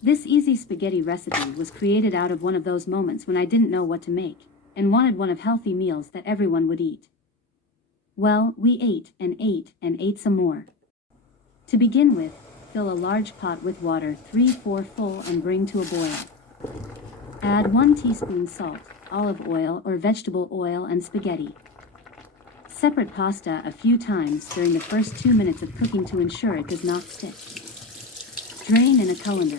This easy spaghetti recipe was created out of one of those moments when I didn't know what to make, and wanted one of healthy meals that everyone would eat. Well, we ate and ate and ate some more. To begin with, fill a large pot with water 3/4 full and bring to a boil. Add 1 teaspoon salt, olive oil or vegetable oil and spaghetti. Separate pasta a few times during the first 2 minutes of cooking to ensure it does not stick. Drain in a colander.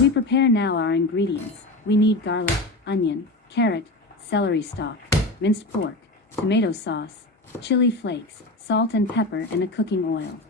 We prepare now our ingredients. We need garlic, onion, carrot, celery stalk, minced pork, tomato sauce, chili flakes, salt and pepper and a cooking oil.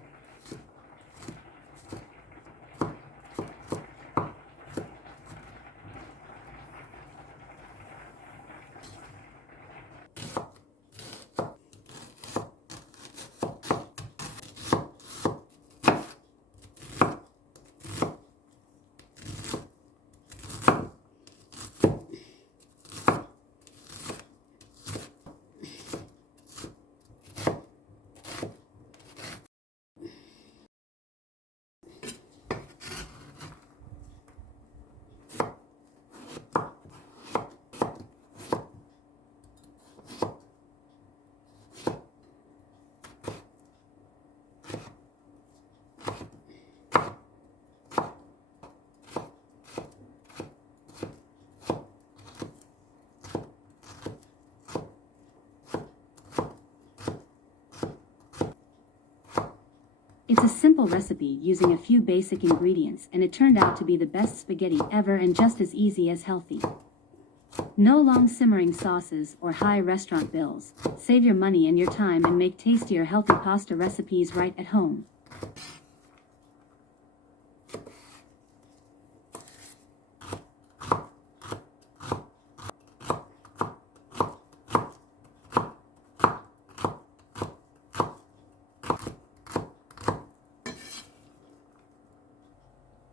It's a simple recipe using a few basic ingredients, and it turned out to be the best spaghetti ever and just as easy as healthy. No long simmering sauces or high restaurant bills. Save your money and your time and make tastier healthy pasta recipes right at home.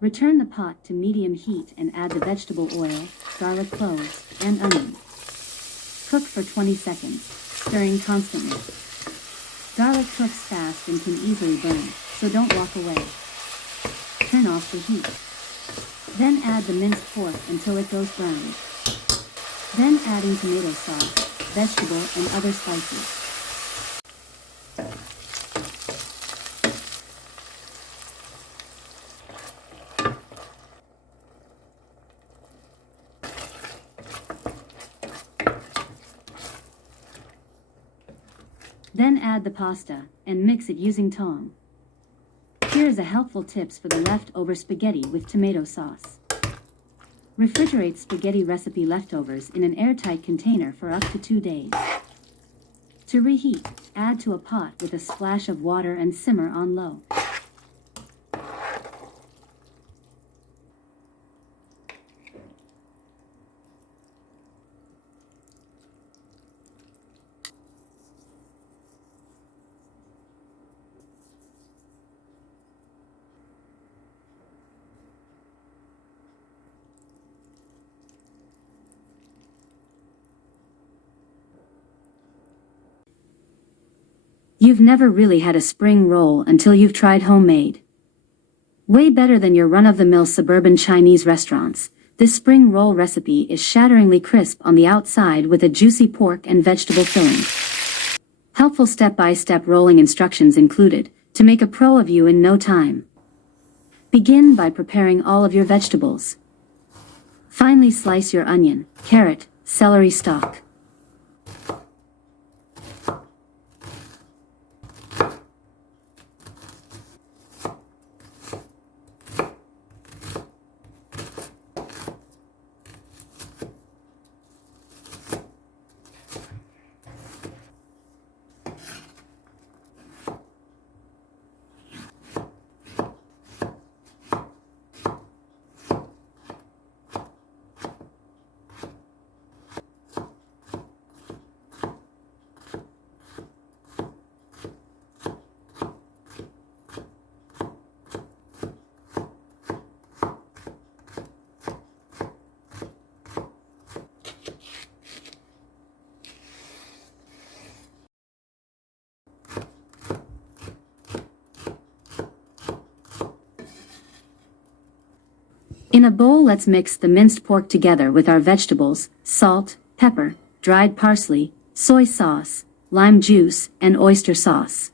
Return the pot to medium heat and add the vegetable oil, garlic cloves, and onion. Cook for 20 seconds, stirring constantly. Garlic cooks fast and can easily burn, so don't walk away. Turn off the heat. Then add the minced pork until it goes brown. Then adding tomato sauce, vegetable, and other spices. Then add the pasta, and mix it using tongs. Here is a helpful tips for the leftover spaghetti with tomato sauce. Refrigerate spaghetti recipe leftovers in an airtight container for up to 2 days. To reheat, add to a pot with a splash of water and simmer on low. You've never really had a spring roll until you've tried homemade. Way better than your run-of-the-mill suburban Chinese restaurants, this spring roll recipe is shatteringly crisp on the outside with a juicy pork and vegetable filling. Helpful step-by-step rolling instructions included, to make a pro of you in no time. Begin by preparing all of your vegetables. Finely slice your onion, carrot, celery stalk. In a bowl, let's mix the minced pork together with our vegetables, salt, pepper, dried parsley, soy sauce, lime juice, and oyster sauce.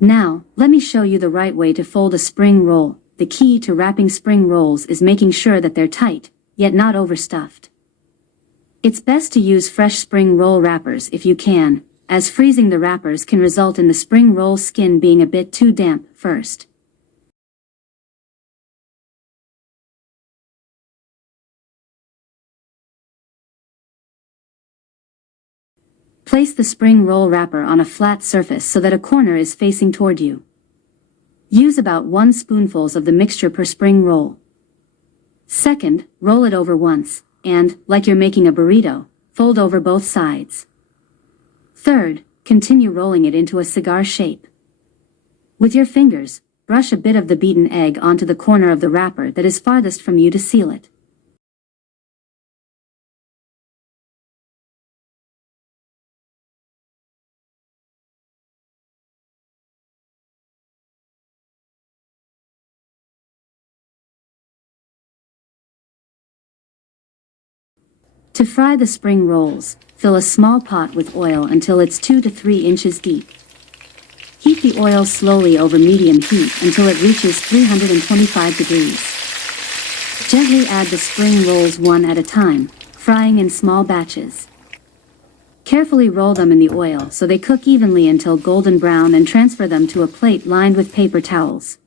Now, let me show you the right way to fold a spring roll. The key to wrapping spring rolls is making sure that they're tight, yet not overstuffed. It's best to use fresh spring roll wrappers if you can, as freezing the wrappers can result in the spring roll skin being a bit too damp first. Place the spring roll wrapper on a flat surface so that a corner is facing toward you. Use about 1 spoonful of the mixture per spring roll. Second, roll it over once, and, like you're making a burrito, fold over both sides. Third, continue rolling it into a cigar shape. With your fingers, brush a bit of the beaten egg onto the corner of the wrapper that is farthest from you to seal it. To fry the spring rolls, fill a small pot with oil until it's 2 to 3 inches deep. Heat the oil slowly over medium heat until it reaches 325 degrees. Gently add the spring rolls one at a time, frying in small batches. Carefully roll them in the oil so they cook evenly until golden brown and transfer them to a plate lined with paper towels.